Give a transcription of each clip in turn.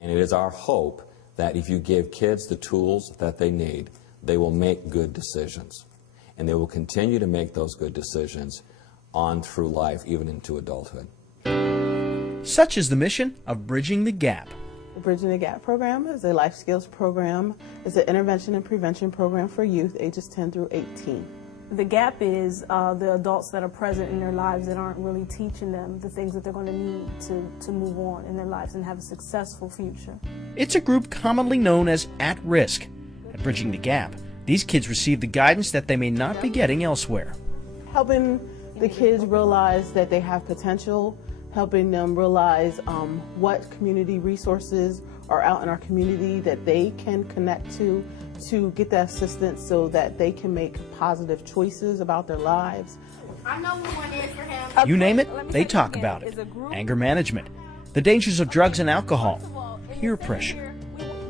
And it is our hope that if you give kids the tools that they need, they will make good decisions. And they will continue to make those good decisions on through life, even into adulthood. Such is the mission of Bridging the Gap. The Bridging the Gap program is a life skills program. It's an intervention and prevention program for youth ages 10 through 18. The gap is the adults that are present in their lives that aren't really teaching them the things that they're going to need to move on in their lives and have a successful future. It's a group commonly known as at risk. At Bridging the Gap, these kids receive the guidance that they may not be getting elsewhere. Helping the kids realize that they have potential, helping them realize what community resources are out in our community that they can connect to get that assistance so that they can make positive choices about their lives. I know who one is for him. You name it, they talk about it. Anger management, the dangers of drugs and alcohol, peer pressure.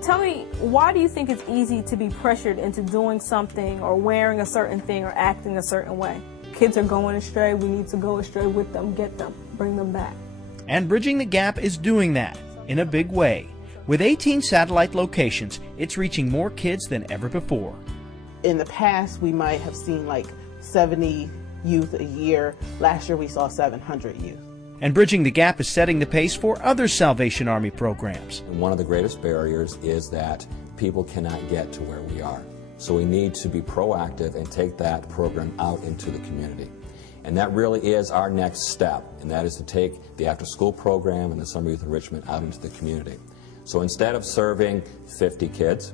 Tell me, why do you think it's easy to be pressured into doing something or wearing a certain thing or acting a certain way? Kids are going astray, we need to go astray with them, get them, bring them back. And Bridging the Gap is doing that in a big way. With 18 satellite locations, it's reaching more kids than ever before. In the past, we might have seen like 70 youth a year. Last year, we saw 700 youth. And Bridging the Gap is setting the pace for other Salvation Army programs. One of the greatest barriers is that people cannot get to where we are. So we need to be proactive and take that program out into the community. And that really is our next step, and that is to take the after-school program and the summer youth enrichment out into the community. So instead of serving 50 kids,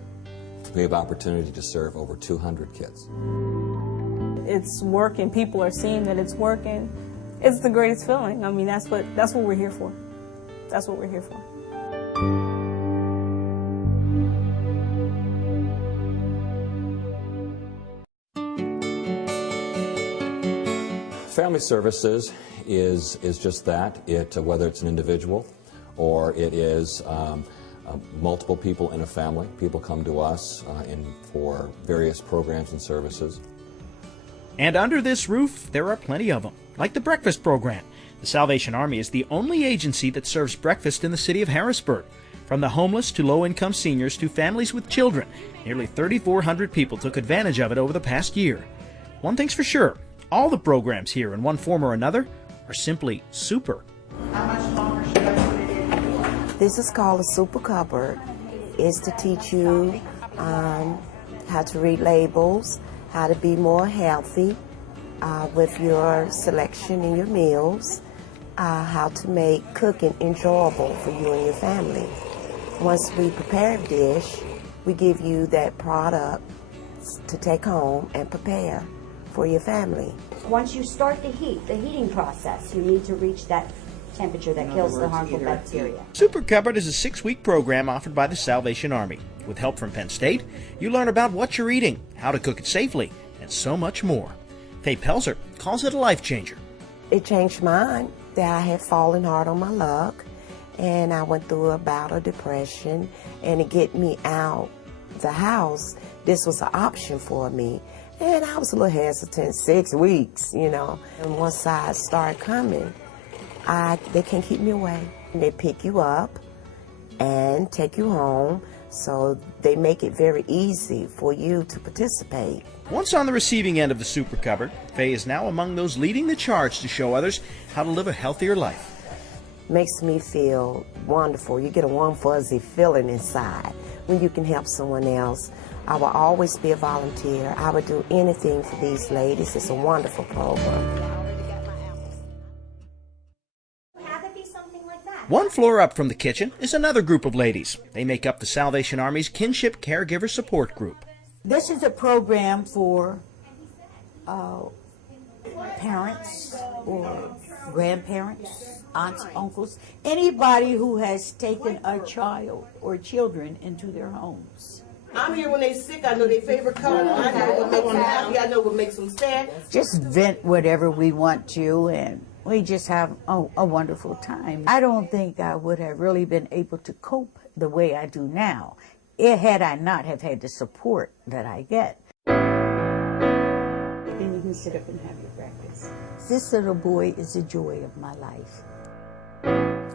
we have opportunity to serve over 200 kids. It's working. People are seeing that it's working. It's the greatest feeling. I mean, that's what we're here for. That's what we're here for. Family services is just that. Whether it's an individual or it is multiple people in a family. People come to us for various programs and services. And under this roof, there are plenty of them, like the breakfast program. The Salvation Army is the only agency that serves breakfast in the city of Harrisburg. From the homeless to low-income seniors to families with children, nearly 3,400 people took advantage of it over the past year. One thing's for sure, all the programs here in one form or another are simply super. How much longer should I put it in? This is called a super cupboard. It's to teach you how to read labels, how to be more healthy with your selection in your meals, how to make cooking enjoyable for you and your family. Once we prepare a dish, we give you that product to take home and prepare for your family. Once you start the heating process, you need to reach that temperature that kills the harmful bacteria. Super Cupboard is a 6-week program offered by the Salvation Army. With help from Penn State, you learn about what you're eating, how to cook it safely, and so much more. Faye Pelzer calls it a life changer. It changed mine. That I had fallen hard on my luck, and I went through a bout of depression, and to get me out the house, this was an option for me. And I was a little hesitant, 6 weeks, you know. And once I started coming, they can't keep me away. They pick you up and take you home, so they make it very easy for you to participate. Once on the receiving end of the Super Cupboard, Faye is now among those leading the charge to show others how to live a healthier life. Makes me feel wonderful. You get a warm, fuzzy feeling inside when you can help someone else. I will always be a volunteer. I would do anything for these ladies. It's a wonderful program. One floor up from the kitchen is another group of ladies. They make up the Salvation Army's Kinship Caregiver Support Group. This is a program for parents or grandparents, aunts, uncles, anybody who has taken a child or children into their homes. I'm here when they're sick. I know their favorite color. I know what makes them happy. I know what makes them sad. Just vent whatever we want to, and we just have a wonderful time. I don't think I would have really been able to cope the way I do now had I not have had the support that I get. Then you can sit up and have your breakfast. This little boy is the joy of my life.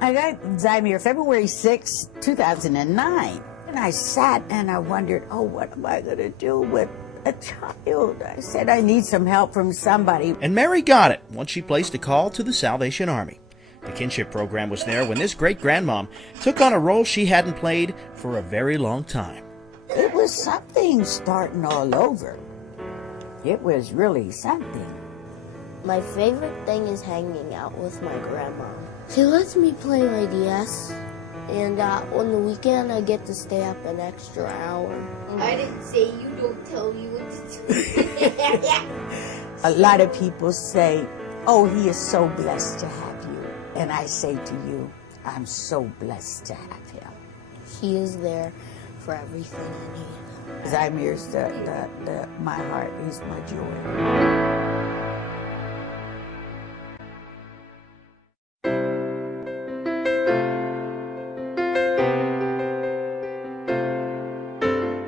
I got Zymer February 6, 2009. And I sat and I wondered, oh, what am I going to do with a child? I said, I need some help from somebody. And Mary got it once she placed a call to the Salvation Army. The Kinship program was there when this great-grandmom took on a role she hadn't played for a very long time. It was something starting all over. It was really something. My favorite thing is hanging out with my grandma. She lets me play my DS, and on the weekend I get to stay up an extra hour. I didn't say you don't tell me what to do. A lot of people say, oh, he is so blessed to have you. And I say to you, I'm so blessed to have him. He is there for everything I need. Zymer's my heart, he's my joy.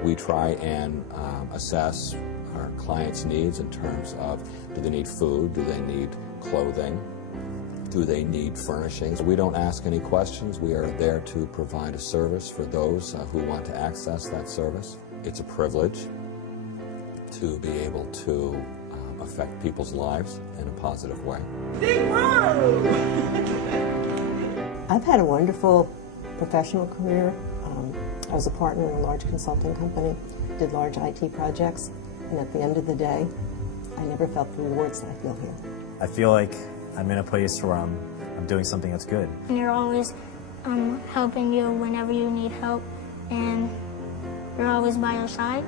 We try and assess our clients' needs in terms of, do they need food, do they need clothing, do they need furnishings. We don't ask any questions. We are there to provide a service for those who want to access that service. It's a privilege to be able to affect people's lives in a positive way. I've had a wonderful professional career. I was a partner in a large consulting company, did large IT projects, and at the end of the day, I never felt the rewards that I feel here. I feel like I'm in a place where I'm doing something that's good. And you're always helping you whenever you need help, and you're always by your side.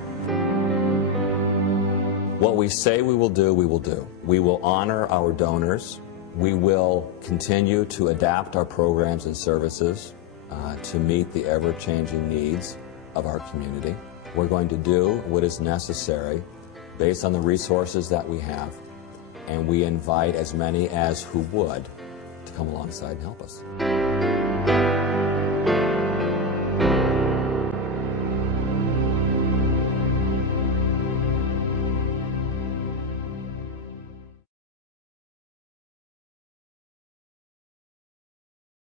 What we say we will do, we will do. We will honor our donors. We will continue to adapt our programs and services to meet the ever-changing needs of our community. We're going to do what is necessary based on the resources that we have, and we invite as many as who would to come alongside and help us.